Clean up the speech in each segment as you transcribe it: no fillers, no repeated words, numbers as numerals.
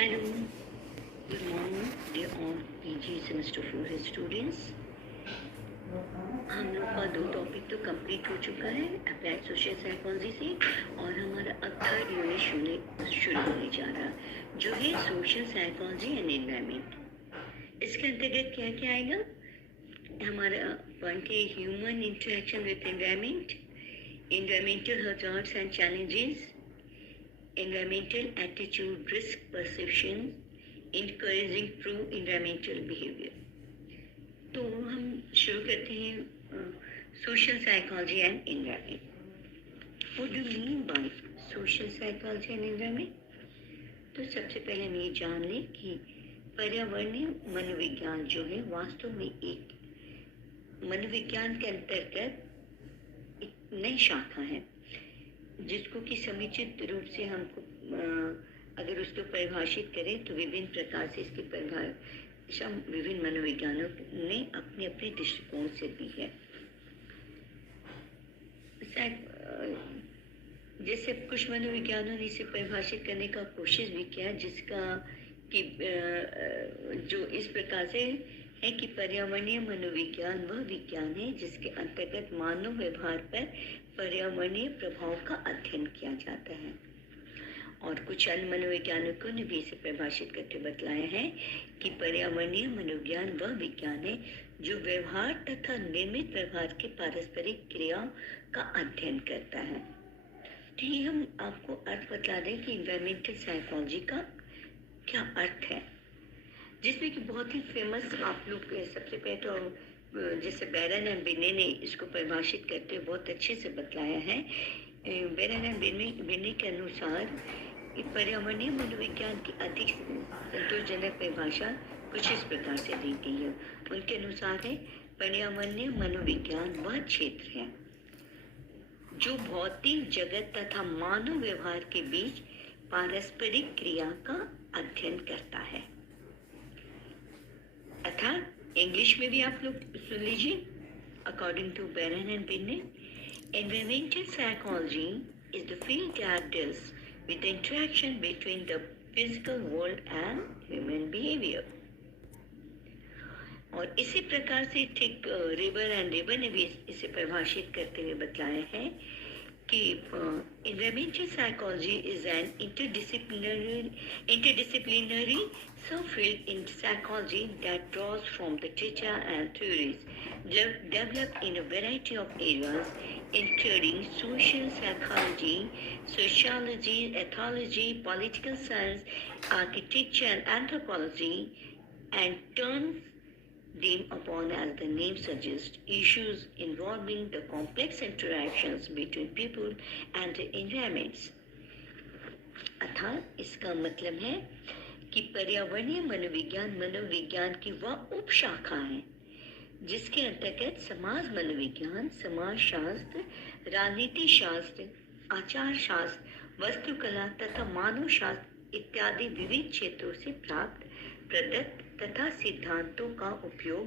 Hello, good morning, dear all PG semester 4 students. हम लोग का 2 टॉपिक तो कंप्लीट हो चुका है अप्लाइड सोशल साइकोलॉजी से, और हमारा अब थर्ड यूनिट शुरू होने जा रहा है जो है सोशल साइकोलॉजी एंड एनवायरनमेंट। इसके अंतर्गत क्या क्या आएगा? हमारा पॉइंट है human interaction with environment, environmental hazards and challenges, environmental attitude, risk perception, encouraging true environmental behavior। तो हम शुरू करते हैं social psychology and environment. What do mean by social psychology and environment? तो सबसे पहले हम ये जान लें कि पर्यावरणीय मनोविज्ञान जो है वास्तव में एक मनोविज्ञान के अंतर्गत एक नई शाखा है जिसको कि समुचित रूप से हमको अगर उसको परिभाषित करें तो विभिन्न प्रकार से इसकी परिभाषा विभिन्न मनोविज्ञानों ने अपने अपने दृष्टिकोण से दी है। जैसे कुछ मनोविज्ञानों ने इसे परिभाषित करने का कोशिश भी किया, जिसका कि जो इस प्रकार से है कि पर्यावरणीय मनोविज्ञान वह विज्ञान है जिसके अंतर्गत मानव व्यवहार पर पर्यावरणीय प्रभाव का अध्ययन किया जाता है। और कुछ अन्य मनोवैज्ञानिकों ने भी इसे परिभाषित करके बतलाया है कि पर्यावरणीय मनोविज्ञान वह विज्ञान है जो व्यवहार तथा निर्मित व्यवहार के पारस्परिक क्रियाओं का अध्ययन करता है। तो ये हम आपको अर्थ बता दें कि इन्वायरमेंटल साइकोलॉजी का क्या अर्थ है, जिसमें कि बहुत ही फेमस आप लोग सबसे पहले तो जैसे बैरन एंड बिने ने इसको परिभाषित करते हुए बहुत अच्छे से बतलाया है। बैरन एंड बिने के अनुसार पर्यावरणीय मनोविज्ञान की अधिक संतोषजनक परिभाषा कुछ इस प्रकार से दी गई है। उनके अनुसार है पर्यावरणीय मनोविज्ञान वह क्षेत्र है जो भौतिक जगत तथा मानव व्यवहार के बीच पारस्परिक क्रिया का अध्ययन करता है। अर्थात इंग्लिश में भी आप लोग सुन लीजिए। अकॉर्डिंग टू बैरन एंड बिने, environmental psychology is the field that deals with the interaction between the physical world and human behavior। और इसी प्रकार से ठीक रेबर ने भी इसे परिभाषित करते हुए बताया है कि environmental psychology is an interdisciplinary subfield in psychology that draws from the data and theories developed in a variety of areas, including social psychology, sociology, ethology, political science, architecture, and anthropology, and turns them upon, as the name suggests, issues involving the complex interactions between people and the environments। अर्थात इसका मतलब है कि पर्यावरणीय मनोविज्ञान की वह उपशाखा है जिसके अंतर्गत समाज मनोविज्ञान, समाज शास्त्र, राजनीति शास्त्र, आचार शास्त्र, वास्तुकला तथा मानव शास्त्र इत्यादि विविध क्षेत्रों से प्राप्त प्रदत्त तथा सिद्धांतों का उपयोग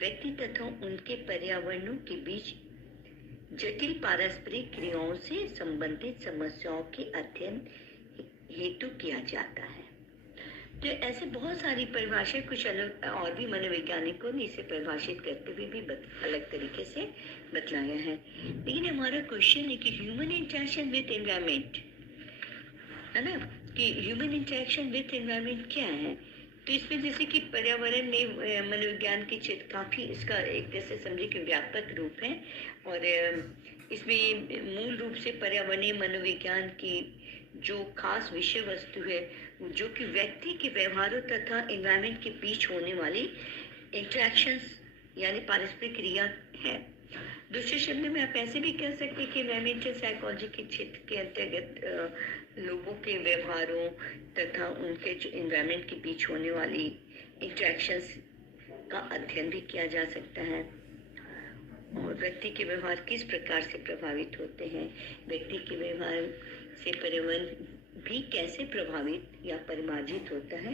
व्यक्ति तथा उनके पर्यावरणों के बीच जटिल पारस्परिक क्रियाओं से संबंधित समस्याओं के अध्ययन हेतु किया जाता है। तो ऐसे बहुत सारी परिभाषाएं कुछ अलग और भी मनोवैज्ञानिकों ने इसे परिभाषित करते हुए भी अलग तरीके से बतलाया है। लेकिन हमारा क्वेश्चन है कि ह्यूमन इंटरेक्शन विद एनवायरनमेंट है ना, कि ह्यूमन इंटरेक्शन विद एनवायरनमेंट क्या है। तो इसमें जैसे कि पर्यावरण में मनोविज्ञान के क्षेत्र काफ़ी इसका एक जैसे समझे कि व्यापक रूप है, और इसमें मूल रूप से पर्यावरणीय मनोविज्ञान की जो खास विषय वस्तु है जो कि व्यक्ति के व्यवहारों तथा एनवायरनमेंट के बीच होने वाली इंटरेक्शंस यानी पारस्परिक क्रिया है। दूसरे शब्द में आप ऐसे भी कह सकते हैं कि एनवायरमेंटल साइकोलॉजी के क्षेत्र के अंतर्गत लोगों के व्यवहारों तथा उनके जो एनवायरनमेंट के बीच होने वाली इंटरेक्शंस का अध्ययन भी किया जा सकता है, और व्यक्ति के व्यवहार किस प्रकार से प्रभावित होते हैं, व्यक्ति के व्यवहार से पर्यावरण भी कैसे प्रभावित या परिमार्जित होता है।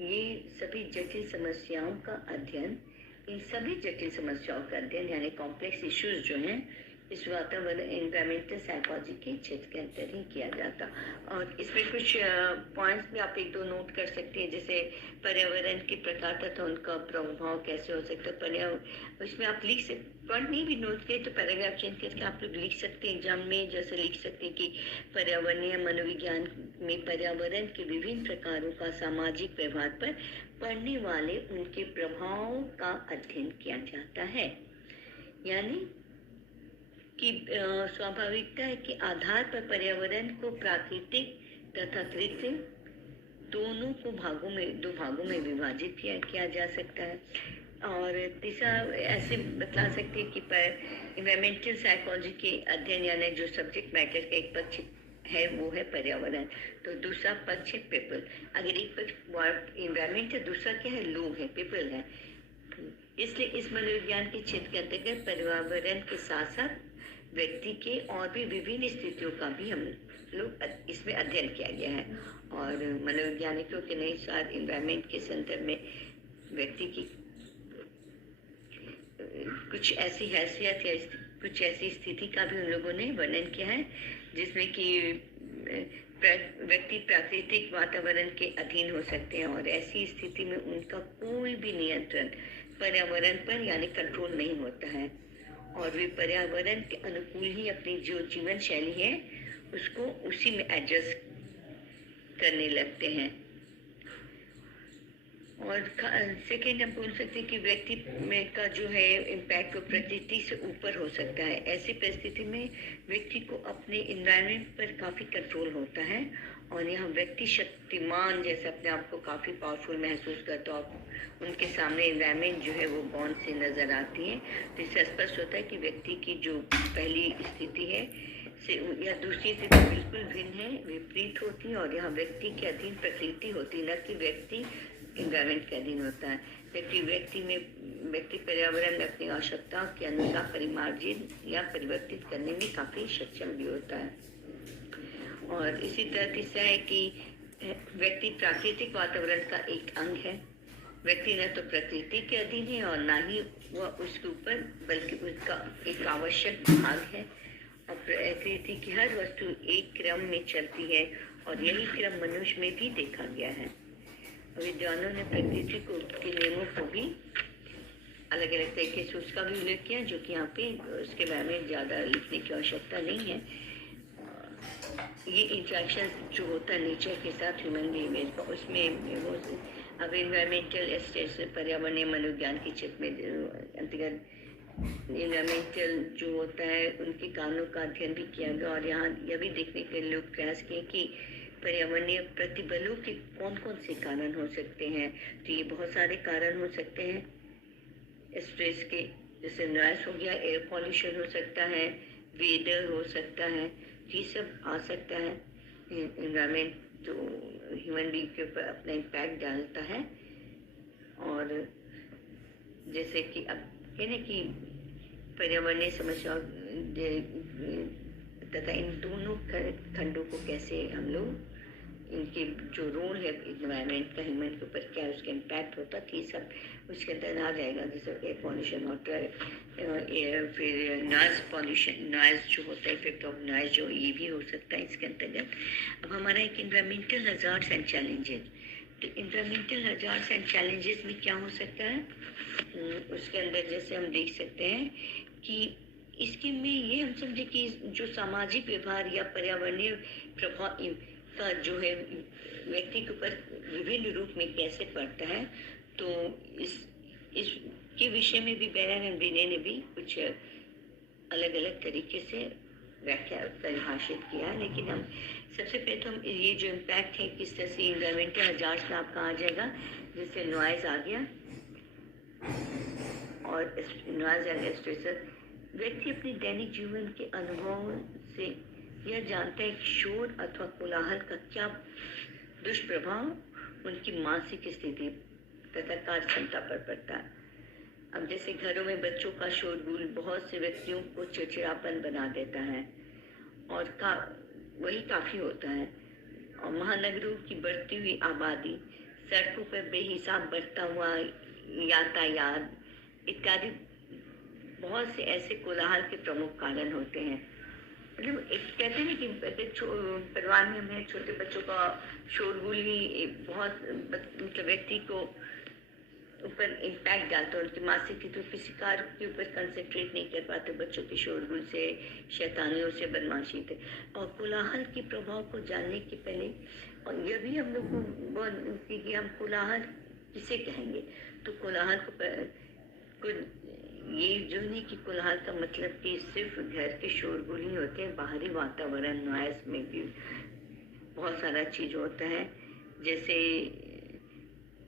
ये सभी जटिल समस्याओं का अध्ययन, इन सभी जटिल समस्याओं का अध्ययन यानी कॉम्प्लेक्स इश्यूज जो हैं इस वातावरण एनवायरमेंटल साइकोलॉजी के क्षेत्र के अंतर ही किया जाता। और इसमें कुछ पॉइंट्स भी आप एक दो नोट कर सकते हैं, जैसे पर्यावरण के प्रकार तथा उनका प्रभाव कैसे हो सकता है। पर्यावरण इसमें आप लिख सकते, पॉइंट नहीं भी नोट किए तो पैराग्राफ चेंज करके आप लोग लिख सकते हैं एग्जाम में, जैसे लिख सकते हैं कि पर्यावरणीय मनोविज्ञान में पर्यावरण के विभिन्न प्रकारों का सामाजिक व्यवहार पर पड़ने वाले उनके प्रभाव का अध्ययन किया जाता है। यानी कि स्वाभाविकता है कि आधार पर पर्यावरण को प्राकृतिक तथा कृत्रिम दोनों को दो भागों में विभाजित किया जा सकता है। और तीसरा ऐसे बता सकते हैं कि इन्वायरमेंटल साइकोलॉजी के अध्ययन यानी जो सब्जेक्ट मैटर का एक पक्ष है वो है पर्यावरण, तो दूसरा पक्ष है पीपल। अगर एक पक्ष इन्वायरमेंट है, दूसरा क्या है, लोग है, पीपल है। इसलिए इस मनोविज्ञान के क्षेत्र के अंतर्गत पर्यावरण के साथ साथ व्यक्ति के और भी विभिन्न स्थितियों का भी हम लोग इसमें अध्ययन किया गया है। और मनोवैज्ञानिकों के अनुसार इन्वायरमेंट के संदर्भ में व्यक्ति की कुछ ऐसी हैसियत या कुछ ऐसी स्थिति का भी उन लोगों ने वर्णन किया है जिसमें कि व्यक्ति प्राकृतिक वातावरण के अधीन हो सकते हैं और ऐसी स्थिति में उनका कोई भी नियंत्रण पर्यावरण पर यानी कंट्रोल नहीं होता है और वे पर्यावरण के अनुकूल ही अपनी जो जीवन शैली है उसको उसी में एडजस्ट करने लगते हैं। और सेकेंड हम बोल सकते हैं कि व्यक्ति में का जो है इम्पैक्ट वो प्रकृति से ऊपर हो सकता है। ऐसी परिस्थिति में व्यक्ति को अपने इन्वायरमेंट पर काफ़ी कंट्रोल होता है और यहाँ व्यक्ति शक्तिमान जैसे अपने आप को काफ़ी पावरफुल महसूस करता है और उनके सामने इन्वायरमेंट जो है वो बॉन्ड से नज़र आती है। तो इससे स्पष्ट होता है कि व्यक्ति की जो पहली स्थिति है से या दूसरी स्थिति बिल्कुल भिन्न है, विपरीत होती है और यहाँ व्यक्ति के अधीन प्रकृति होती है, न कि व्यक्ति इन्वायरमेंट के अधीन होता है। व्यक्ति पर्यावरण में अपनी आवश्यकताओं के अनुसार परिमार्जित या परिवर्तित करने में काफ़ी सक्षम भी होता है। और इसी तरह तीसरा है कि व्यक्ति प्राकृतिक वातावरण का एक अंग है। व्यक्ति न तो प्रकृति के अधीन है और न ही वह उसके ऊपर बल्कि उसका एक आवश्यक भाग है और प्रकृति की हर वस्तु एक क्रम में चलती है और यही क्रम मनुष्य में भी देखा गया है। विद्वानों ने प्रकृति को के नियमों को भी अलग अलग तरीके से उसका भी उल्लेख किया जो कि यहाँ पे उसके बारे में ज़्यादा लिखने की आवश्यकता नहीं है। ये इंट्रैक्शन जो होता है नेचर के साथ ह्यूमन बिहेवियर का उसमें वो अब इन्वायरमेंटल स्टेट्स पर्यावरणीय मनोविज्ञान के क्षेत्र में अंतर्गत इन्वायरमेंटल जो होता है उनके कारणों का अध्ययन भी किया गया और यहाँ यह भी देखने के लिए लोग प्रयास किए कि पर्यावरणीय प्रतिबलों के कौन कौन से कारण हो सकते हैं। तो ये बहुत सारे कारण हो सकते हैं स्ट्रेस के, जैसे नॉइस हो गया, एयर पॉल्यूशन हो सकता है, वेदर हो सकता है, ये सब आ सकता है। इन्वायरमेंट जो ह्यूमन बीइंग के ऊपर अपना इम्पैक्ट डालता है और जैसे कि अब कहने कि पर्यावरणीय समस्याओं तथा इन दोनों खंडों को कैसे हम लोग इनके जो रोल है इन्वायरमेंट का ह्यूमन के ऊपर क्या उसका इम्पैक्ट होता है, ये सब उसके अंदर आ जाएगा। जैसे एयर पॉल्यूशन होता है, एयर फिर नॉइज पॉल्यूशन, नॉइज जो होता है, इफेक्ट ऑफ नॉइज जो ये भी हो सकता है इसके अंतर्गत। अब हमारा एक इन्वायरमेंटल हजार्ड्स एंड चैलेंजेस, तो इन्वायरमेंटल हजार्ड्स एंड चैलेंजेस में क्या हो सकता है उसके अंदर जैसे हम देख सकते हैं कि इसके में ये हम समझे कि जो सामाजिक व्यवहार या पर्यावरणीय प्रभाव का जो है व्यक्ति के ऊपर विभिन्न रूप में कैसे पड़ता है, तो इसके विषय में भी बैरन एंड ब्रेने ने भी कुछ अलग अलग तरीके से व्याख्या परिभाषित किया। लेकिन हम सबसे पहले तो हम ये जो इम्पैक्ट है किस तरह से इन्वायरमेंटल हजार्ड्स में आपका आ जाएगा, जैसे नॉइज आ गया और नॉइज एंड स्ट्रेसर। व्यक्ति अपने दैनिक जीवन के अनुभव से यह जानता है कि शोर अथवा कोलाहल का क्या दुष्प्रभाव उनकी मानसिक स्थिति तथा कार्य क्षमता पर पड़ता है। अब जैसे घरों में बच्चों का शोरगुल बहुत से व्यक्तियों को चिड़चिड़ापन बना देता है और वही काफ़ी होता है। और महानगरों की बढ़ती हुई आबादी, सड़कों पर बेहिसाब बढ़ता हुआ यातायात इत्यादि बहुत से ऐसे कोलाहल के प्रमुख कारण होते हैं। मतलब एक कहते हैं ना कि परिवार में हमें छोटे बच्चों का शोरगुल ही बहुत मतलब व्यक्ति को ऊपर इम्पैक्ट डालता है, उनके मानसिक तो किसी कार्य के ऊपर कंसंट्रेट नहीं कर पाते बच्चों के शोरगुल से, शैतानियों से, बदमाशी से। और कोलाहल के प्रभाव को जानने के पहले, और यह भी हम लोग को कि हम कोलाहल किसे कहेंगे, तो कोलाहल को ये जो नहीं कि कोलाहल का मतलब कि सिर्फ घर के शोरगुल ही होते हैं, बाहरी वातावरण नॉइस में भी बहुत सारा चीज होता है। जैसे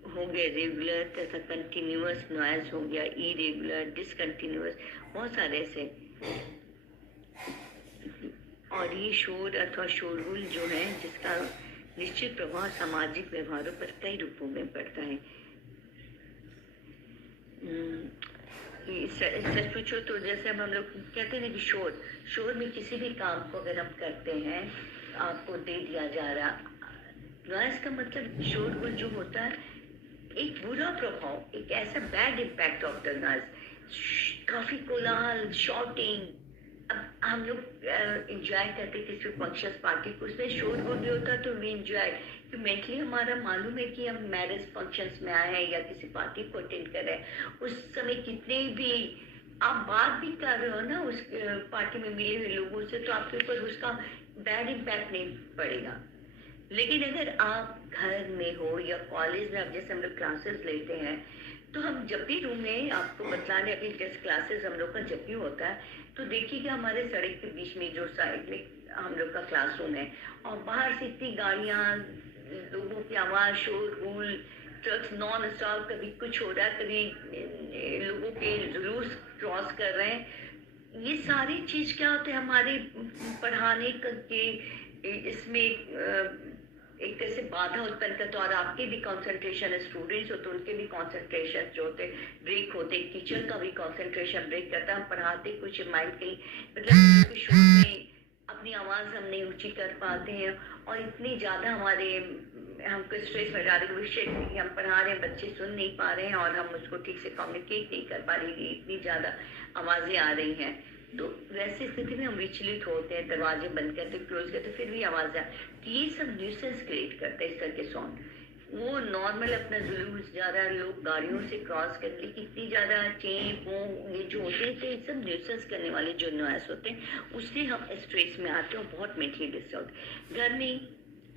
हो गया रेगुलर तथा कंटिन्यूअस नॉइस, हो गया इरेगुलर, डिसकंटिन्यूअस, बहुत सारे ऐसे। और ये शोर अथवा शोरगुल जो है जिसका निश्चित प्रभाव सामाजिक व्यवहारों पर कई रूपों में पड़ता है। सच पूछो तो जैसे हम लोग कहते हैं कि शोर में किसी भी काम को अगर हम करते हैं, आपको दे दिया जा रहा, नॉइस का मतलब शोरगुल जो होता है एक बुरा प्रभाव, एक ऐसा bad impact of the noise, काफी कोलाहल, शॉटिंग। अब हम लोग एंजॉय करते किसी फंक्शन पार्टी को, उसमें शोरगुल भी होता तो वी एंजॉय, कि मेंटली हमारा मालूम है कि हम मैरिज फंक्शंस में आए हैं या किसी पार्टी को अटेंड कर रहे हैं। उस समय कितने भी आप बात भी कर रहे हो ना उस पार्टी में मिले हुए लोगों से, तो आपके ऊपर उसका बैड इम्पैक्ट नहीं पड़ेगा। लेकिन अगर आप घर में हो या कॉलेज में, अब जैसे हम लोग क्लासेस लेते हैं, तो हम जब भी रूम में आपको बता रहे अभी टेस्ट क्लासेस हम लोग का जब भी होता है, तो देखिएगा हमारे सड़क के बीच में जो साइड में हम लोग का क्लासरूम है, और बाहर से इतनी गाड़ियाँ, लोगों की आवाज़, शोरगुल, ट्रक्स नॉन स्टॉप, कभी कुछ हो रहा है, कभी लोगों के जुलूस क्रॉस कर रहे हैं। ये सारी चीज़ क्या होते हैं हमारे पढ़ाने के इसमें एक तरह से बाधा उत्पन्न करता, और आपके भी कंसंट्रेशन, स्टूडेंट्स होते उनके भी कंसंट्रेशन जो होते ब्रेक होते, टीचर का भी कंसंट्रेशन ब्रेक करता। हम पढ़ाते कुछ माइंड कहीं मतलब शोर में अपनी आवाज़ हम नहीं ऊंची कर पाते हैं, और इतनी ज़्यादा हमारे हमको स्ट्रेस में डाल रहे विषय कि हम पढ़ा रहे हैं, बच्चे सुन नहीं पा रहे हैं और हम उसको ठीक से कम्युनिकेट नहीं कर पा रहे, इतनी ज़्यादा आवाज़ें आ रही हैं। तो वैसी स्थिति में हम विचलित होते हैं, दरवाजे बंद करते, क्लोज करते, फिर भी आवाज़ आए, तो ये सब न्यूसेंस क्रिएट करते हैं इस तरह के साउंड। वो नॉर्मल अपना जुलूस जा रहा है, लोग गाड़ियों से क्रॉस करके कितनी ज़्यादा चेप वो ये जो होते हैं, तो ये सब न्यूसेंस करने वाले जो नॉइस होते हैं, उससे हम स्ट्रेस में आते हैं, बहुत मेंटली डिस्टर्ब। घर में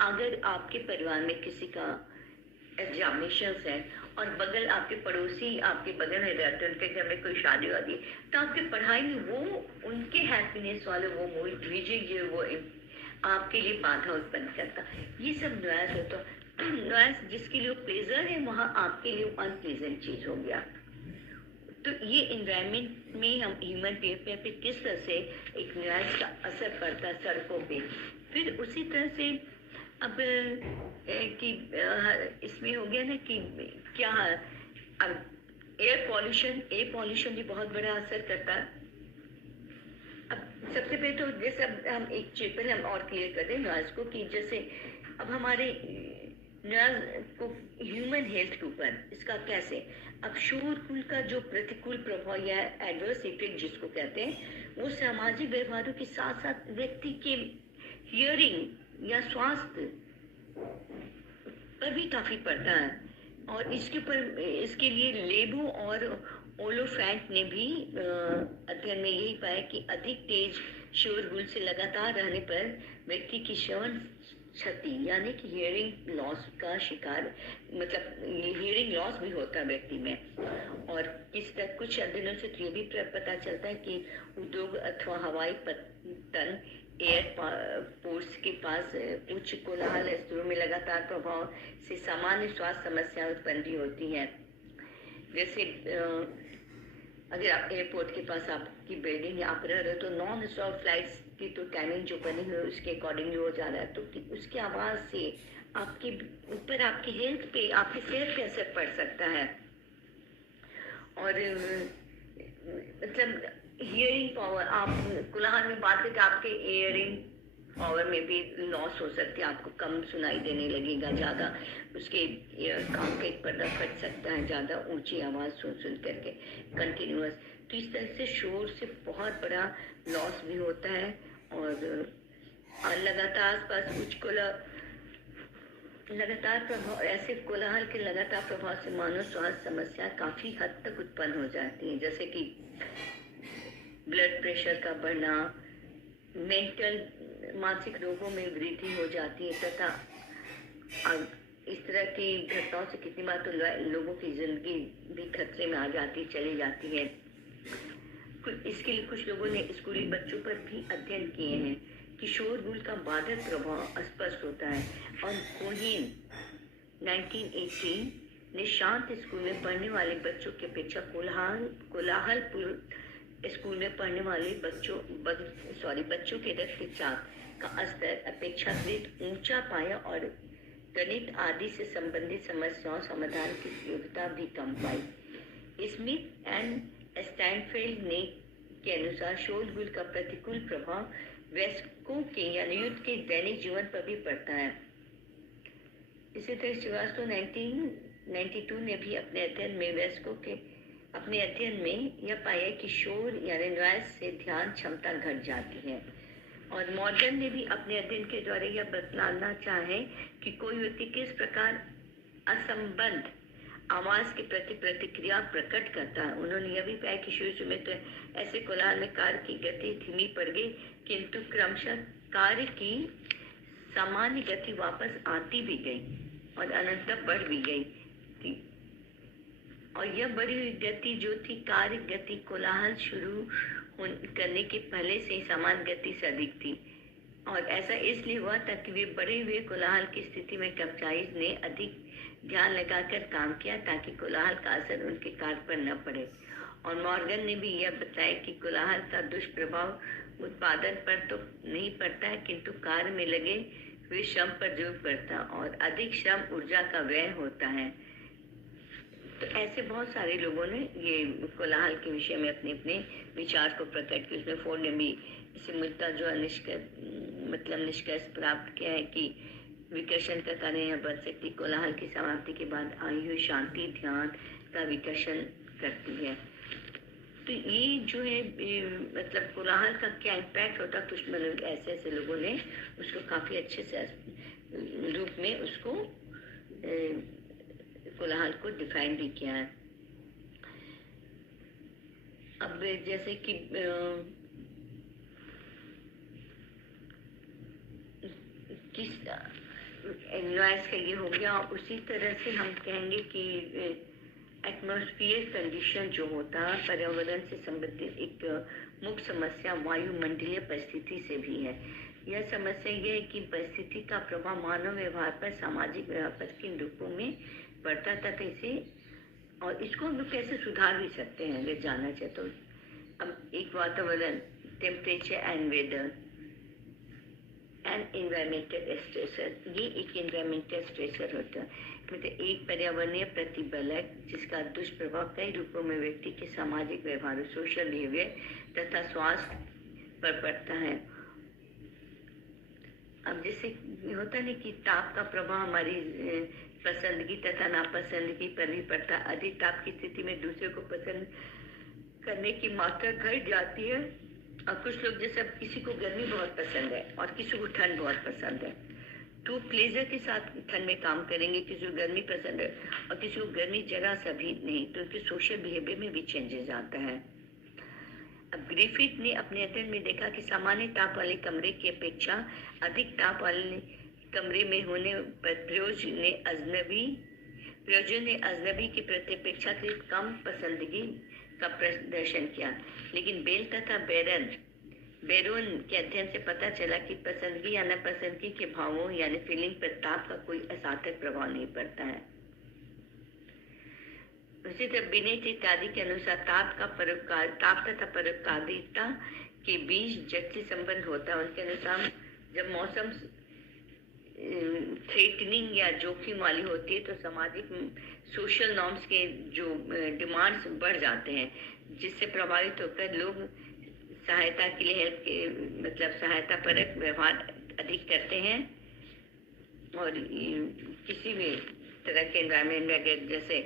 अगर आपके परिवार में किसी का एग्जामिनेशंस है और बगल आपके पड़ोसी आपके बगल में रहते हैं, उनके घर में कोई शादी वादी, तो आपकी पढ़ाई में वो उनके हैप्पीनेस वाले वो भेजेंगे, वो आपके लिए बाधा उत्पन्न करता। ये सब नॉइस होता, तो नॉइस जिसके लिए प्लेजर है वहाँ आपके लिए अनप्लेजेंट चीज हो गया। तो ये इन्वायरमेंट में हम ह्यूमन बिहेवियर पे किस तरह से एक नॉइस का असर पड़ता है सड़कों पे। फिर उसी तरह से अब कि इसमें हो गया ना कि क्या अब एयर पॉल्यूशन भी बहुत बड़ा असर करता है। अब सबसे पहले तो जैसे अब हम एक चीज पहले हम और क्लियर कर दें नॉइज को, कि जैसे अब हमारे नॉइज को ह्यूमन हेल्थ के ऊपर इसका कैसे, अब शोरगुल का जो प्रतिकूल प्रभाव या एडवर्स इफेक्ट जिसको कहते हैं, वो सामाजिक व्यवहारों के साथ साथ व्यक्ति के हियरिंग या स्वास्थ्य पर भी काफी पड़ता है। और इसके ऊपर इसके लिए लेबो और ओलोफेंट ने भी अध्ययन में यही पाया कि अधिक तेज शोरगुल से लगातार रहने पर व्यक्ति की श्रवण क्षति यानी कि हियरिंग लॉस का शिकार, मतलब हियरिंग लॉस भी होता है व्यक्ति में। और इस तरह कुछ अध्ययनों से ये भी पता चलता है कि उद्योग अथवा हवाई पतन एयरपोर्ट्स के पास उच्च कोलाहल स्तरों में लगातार प्रभाव से सामान्य स्वास्थ्य समस्याएं उत्पन्न भी होती हैं। जैसे अगर आप एयरपोर्ट के पास आपकी बिल्डिंग आप रह रहे हो, तो नॉन स्टॉप फ्लाइट्स की तो टाइमिंग जो बनी हुई है उसके अकॉर्डिंगली हो जा रहा है, तो उसकी आवाज़ से आपके ऊपर आपकी हेल्थ पे, आपकी सेहत पे असर पड़ सकता है। और मतलब हियरिंग पावर, आप कोलाहल में बात करके आपके हियरिंग पावर में भी लॉस हो सकती है, आपको कम सुनाई देने लगेगा, ज़्यादा उसके कान का एक पर्दा फट सकता है ज़्यादा ऊंची आवाज़ सुन करके कंटिन्यूअस। तो इस तरह से शोर से बहुत बड़ा लॉस भी होता है। और लगातार आसपास लगातार प्रभाव, ऐसे कोलाहल के लगातार प्रभाव से मानव स्वास्थ्य समस्या काफी हद तक उत्पन्न हो जाती हैं, जैसे कि ब्लड प्रेशर का बढ़ना, मानसिक रोगों में वृद्धि हो जाती है, तथा इस तरह की घटनाओं से कितनी बार तो लोगों की जिंदगी भी खतरे में आ जाती चली जाती है। इसके लिए कुछ लोगों ने स्कूली बच्चों पर भी अध्ययन किए हैं कि शोरगुल का बाधक प्रभाव स्पष्ट होता है। और कोहेन 1918 ने शांत स्कूल में पढ़ने वाले बच्चों की अपेक्षा कोलाहलपूर्ण स्कूल में पढ़ने वाले बच्चों के रक्तचाप का स्तर अपेक्षाकृत ऊंचा पाया और गणित आदि से संबंधित समस्याओं समाधान की योग्यता भी कम पाई। स्मिथ एंड स्टैनफेल्ड ने के अनुसार शोरगुल का प्रतिकूल प्रभाव वयस्कों के यानी यूथ के दैनिक जीवन पर भी पड़ता है। इसी तरह श्रीवास्तव 1992 ने भी अपने अध्ययन में यह पाया कि शोर यानी नॉइज से ध्यान क्षमता घट जाती है। और मॉर्गन ने भी अपने अध्ययन के द्वारा यह बतलाना चाहे कि कोई व्यक्ति किस प्रकार असंबद्ध आवाज के प्रति प्रतिक्रिया प्रकट करता है। उन्होंने यह भी पाया कि शुरू में तो ऐसे कोलाहल में कार्य की गति धीमी पड़ गई, किंतु क्रमशः कार्य की सामान्य गति वापस आती भी गई और अनंततः बढ़ भी गई थी। और यह बढ़ी हुई गति जो थी कार्य गति कोलाहल शुरू करने के पहले से ही समान गति से अधिक थी। और ऐसा इसलिए हुआ ताकि वे बढ़े हुए कोलाहल की स्थिति में कर्मचारी ने अधिक ध्यान लगाकर काम किया ताकि कोलाहल का असर उनके कार्य पर न पड़े। और मॉर्गन ने भी यह बताया कि कोलाहल का दुष्प्रभाव उत्पादन पर तो नहीं पड़ता है, किंतु कार्य में लगे हुए श्रम पर जरूर पड़ता है और अधिक श्रम ऊर्जा का व्यय होता है। तो ऐसे बहुत सारे लोगों ने ये कोलाहल के विषय में अपने अपने विचार को प्रकट किया। उसमें फोर्ड ने भी इसे मिलता जो निष्कर्ष प्राप्त किया है कि विकर्षण का कारण यह बन सकती कोलाहल की समाप्ति के बाद आई हुई शांति ध्यान का विकर्षण करती है। तो ये जो है मतलब कोलाहल का क्या इम्पैक्ट होता है, कुछ मतलब ऐसे लोगों ने उसको काफी अच्छे से रूप में उसको कोलाहल को डिफाइन भी किया है। अब जैसे कि नॉइज का ये हो गया, उसी तरह से हम कहेंगे कि एटमॉस्फेयर कंडीशन जो होता है पर्यावरण से संबंधित एक मुख्य समस्या वायुमंडलीय परिस्थिति से भी है। यह समस्या यह है कि परिस्थिति का प्रभाव मानव व्यवहार पर सामाजिक व्यवहार पर किन रूपों में पड़ता था कैसे, और इसको हम लोग कैसे सुधार भी सकते हैं अगर जानना चाहे तो। अब एक वातावरण temperature and weather and environmental stressor, ये एक इन्वायरमेंटल स्ट्रेसर होता है, मतलब एक पर्यावरणीय प्रतिबलक जिसका दुष्प्रभाव कई रूपों में व्यक्ति के सामाजिक व्यवहार सोशल बिहेवियर तथा स्वास्थ्य पर पड़ता है। अब जैसे होता नहीं कि ताप का प्रभाव हमारी पसंदगी तथा नापसंदगी पर भी पड़ता है। अधिक ताप की स्थिति में दूसरे को पसंद करने की मात्रा घट जाती है। और कुछ लोग जैसे किसी को गर्मी बहुत पसंद है और किसी को ठंड बहुत पसंद है, तो प्लेजर के साथ ठंड में काम करेंगे। किसी को गर्मी पसंद है और किसी को गर्मी जरा सा भी नहीं, तो उनके सोशल बिहेवियर में भी चेंजेस आता है। अब ग्रिफिथ ने अपने अध्ययन में देखा कि सामान्य ताप वाले कमरे की अपेक्षा अधिक ताप वाले कमरे में होने पर प्रयोजन ने अजनबी की प्रति अपेक्षाकृत कम पसंदगी का प्रदर्शन किया। लेकिन बेल तथा बेरोन के अध्ययन से पता चला कि पसंदगी या नापसंदगी के भावों यानी फीलिंग पर ताप का कोई असार्थक प्रभाव नहीं पड़ता है। उसी तरह बिनेट इत्यादि के अनुसार ताप तथा परोपकारिता के बीच जटिल संबंध होता है। उनके अनुसार जब मौसम थ्रेटनिंग या जोखिम वाली होती है तो सामाजिक सोशल नॉर्म्स के जो डिमांड्स बढ़ जाते हैं, जिससे प्रभावित होकर लोग सहायता के लिए सहायता परक व्यवहार अधिक करते हैं। और किसी भी तरह के एनवायरनमेंट में अगर जैसे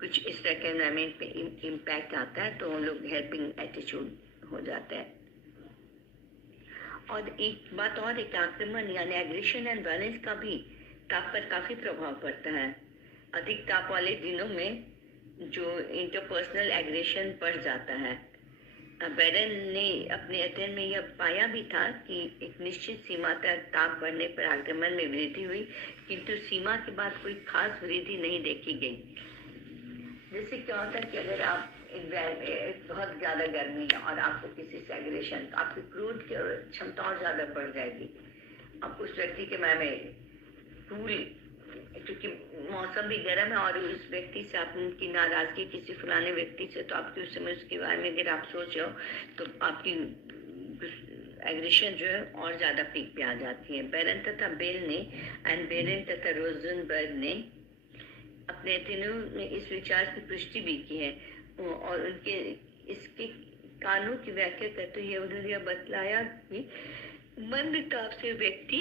कुछ इस तरह के एनवायरनमेंट पे इम्पैक्ट आता है तो हम लोग हेल्पिंग एटीट्यूड हो जाता है। और एक बात और, एक आक्रमण यानी एग्रेशन एंड वायलेंस का भी ताप पर काफी प्रभाव पड़ता है। अधिक ताप वाले दिनों में जो इंटरपर्सनल एग्रेशन बढ़ जाता है। बैरन ने अपने अध्ययन में यह पाया भी था कि एक निश्चित सीमा तक ताप बढ़ने पर आक्रमण में वृद्धि हुई, किंतु सीमा के बाद कोई खास वृद्धि नहीं देखी गई। जैसे क्या होता है कि अगर आप एक बहुत ज्यादा गर्मी है और आपको किसी से एग्रेशन, आपकी क्रोध की क्षमता और ज्यादा बढ़ जाएगी। आप उस व्यक्ति के बारे में कूल, क्योंकि मौसम भी गर्म है और उस व्यक्ति से आपकी नाराजगी किसी फलाने व्यक्ति से, तो आपकी उस समय उसके बारे में अगर आप सोच रहे हो तो आपकी एग्रेशन जो है और ज्यादा पीक पे आ जाती है। बैरन तथा बेल ने बेरेन तथा रोजनबर्ग ने अपने अध्ययनों में इस विचार की पुष्टि भी की है और उनके इसके कानों की व्याख्या करते हुए उन्होंने बतलाया कि मंद ताप से व्यक्ति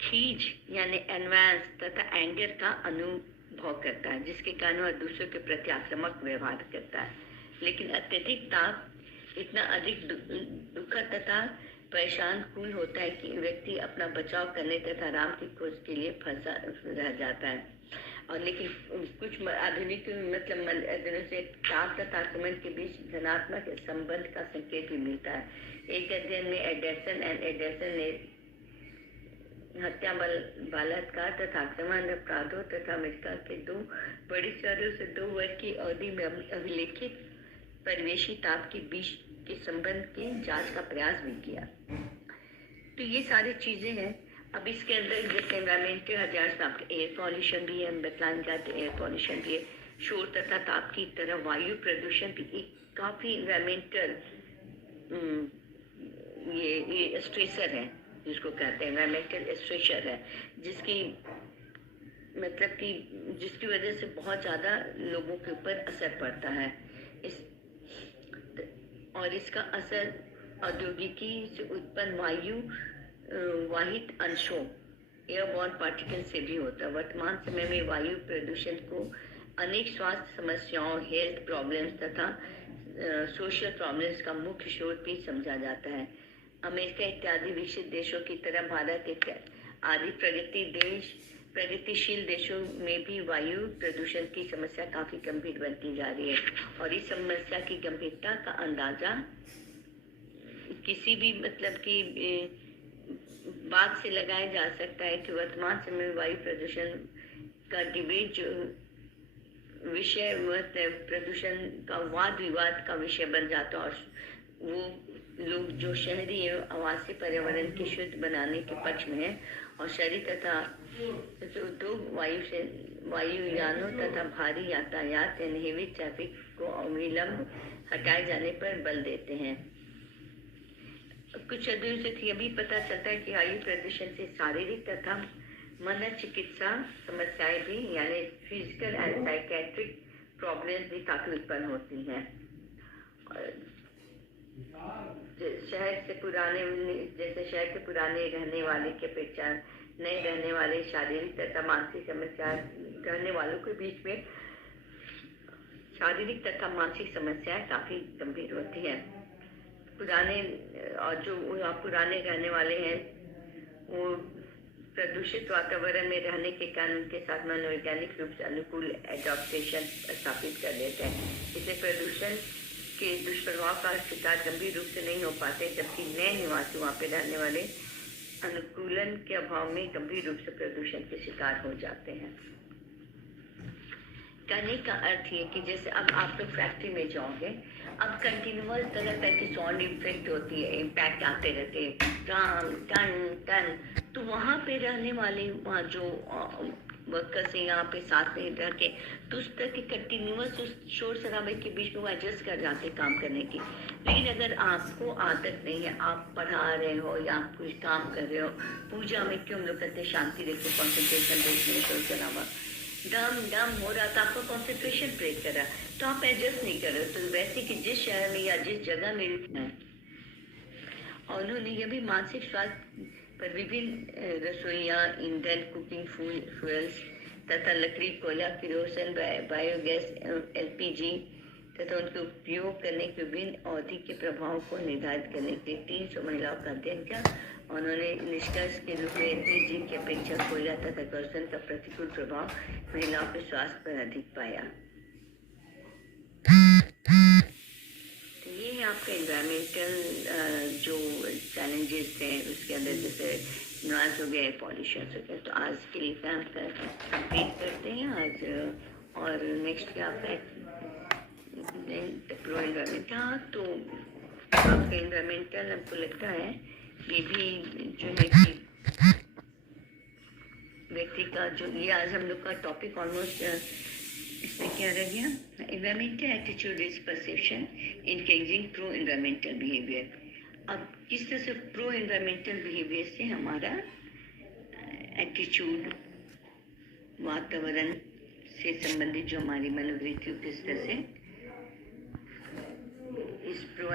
खींच यानी एनवांस तथा एंगर का अनुभव करता है, जिसके कारण वह दूसरों के प्रति आक्रामक व्यवहार करता है। लेकिन अत्यधिक ताप इतना अधिक दुखद तथा परेशान कूल होता है कि व्यक्ति अपना बचाव करने तथा आराम की खोज के लिए फंसा रह जाता है। और लेकिन कुछ आधुनिक मतलब अध्ययनों से ताप तथा आक्रमण के बीच धनात्मक संबंध का संकेत भी मिलता है। एक अध्ययन में एडर्सन ने हत्या, बलात्कार तथा आक्रमण अपराधों तथा अमेरिका के 2 बड़ी शहरों से 2 वर्ष की अवधि में अभिलेखित परिवेशी ताप के बीच के संबंध की जांच का प्रयास भी किया। तो ये सारी चीजें हैं। अब इसके अंदर जैसे एनवायरमेंटल हजार्ड्स, आपके एयर पॉल्यूशन भी है, बतलाने जाते एयर पॉल्यूशन भी है, शोर तथा ताप की तरह वायु प्रदूषण भी एक काफी एनवायरमेंटल ये स्ट्रेसर है, जिसको कहते हैं एनवायरमेंटल स्ट्रेसर है, जिसकी मतलब कि जिसकी वजह से बहुत ज्यादा लोगों के ऊपर असर पड़ता है। और इसका असर औद्योगिकी से उत्पन्न वायु वाहित अंशों एयरबॉर्न पार्टिकल से भी होता है। वर्तमान समय में वायु प्रदूषण को अनेक स्वास्थ्य समस्याओं, हेल्थ प्रॉब्लम्स तथा सोशल प्रॉब्लम्स का मुख्य स्रोत भी समझा जाता है। अमेरिका इत्यादि विकसित देशों की तरह भारत आदि प्रगतिशील देशों में भी वायु प्रदूषण की समस्या काफी गंभीर बनती जा रही है। और इस समस्या की गंभीरता का अंदाजा किसी भी मतलब की बात से लगाया जा सकता है कि वर्तमान समय में वायु प्रदूषण का डिबेट जो विषय प्रदूषण का वाद विवाद का विषय बन जाता है। और वो लोग जो शहरी एवं आवासीय पर्यावरण के शुद्ध बनाने के पक्ष में है और शहरी तथा उद्योग वायुयानों तथा भारी यातायात यानी हेवी ट्रैफिक को अविलंब हटाए जाने पर बल देते हैं। कुछ अध्ययनों से यह भी पता चलता है कि वायु प्रदूषण से शारीरिक तथा मनोचिकित्सा समस्याएं भी यानी फिजिकल एंड साइकेट्रिक प्रॉब्लम्स भी काफी उत्पन्न होती हैं। शहर से पुराने रहने वाले की अपेक्षा नए रहने वाले शारीरिक तथा मानसिक समस्या रहने वालों के बीच में शारीरिक तथा मानसिक समस्याएं काफी गंभीर होती हैं। पुराने रहने वाले हैं वो प्रदूषित वातावरण में रहने के कारण उनके साथ मनोवैज्ञानिक रूप से अनुकूल एडॉप्टेशन स्थापित कर लेते हैं। इससे प्रदूषण के दुष्प्रभाव का शिकार गंभीर रूप से नहीं हो पाते, जबकि नए निवासी वहाँ पे रहने वाले अनुकूलन के अभाव में गंभीर रूप से प्रदूषण के शिकार हो जाते हैं। कहने का अर्थ ये कि जैसे अब आप लोग फैक्ट्री में जाओगे, अब कंटिन्यूअस तरह तरह की साउंड इफेक्ट होती है, इम्पैक्ट आते रहते हैं टन टन टन, तो वहाँ पे रहने वाले वहाँ जो वर्कर्स हैं यहाँ पे साथ में रह के तो उस तरह के कंटिन्यूअस उस शोर शराबे के बीच में वो एडजस्ट कर जाते काम करने की। लेकिन अगर आपको आदत नहीं है, आप पढ़ा रहे हो या आप कुछ काम कर रहे हो, पूजा में क्यों हम लोग कहते शांति देखो, कॉन्सेंट्रेशन देखने, शोर शराबा डम डम हो रहा था, आपको कॉन्सेंट्रेशन ब्रेक कर रहा, तो आप एडजस्ट नहीं कर रहे। तो वैसे कि जिस शहर में या जिस जगह में है, और उन्होंने यह भी मानसिक स्वास्थ्य पर विभिन्न रसोइयाँ, ईंधन, कुकिंग फ्यूल्स तथा लकड़ी, कोयला, किरोसिन, बायोगैस, एलपीजी तथा उनके उपयोग करने के विभिन्न अवधि के प्रभाव को निर्धारित करने के लिए 300 महिलाओं का अध्ययन किया। उन्होंने निष्कर्ष के रूप में एलपीजी की अपेक्षा कोयला तथा किरोसिन का प्रतिकूल प्रभाव महिलाओं के स्वास्थ्य पर अधिक पाया। तो ये है आपका एनवायरमेंटल जो चैलेंजेस हैं, उसके अंदर जैसे नॉइज हो गया, एयर पॉल्यूशन हो गया। तो आज के लिए इतना कंप्लीट करते हैं आज। और नेक्स्ट क्या आपका प्रो एनवायरमेंट। हाँ, तो आपका एनवायरमेंटल हमको लगता है ये भी जो है कि व्यक्ति का जो ये आज हम लोग का टॉपिक ऑलमोस्ट इसमें क्या रह गया, environmental attitude is perception increasing pro environmental behaviour. अब किस तरह से प्रो एनवायरमेंटल बिहेवियर से हमारा एटीट्यूड, वातावरण से संबंधित जो हमारी मनोवृत्ति किस तरह से इस प्रो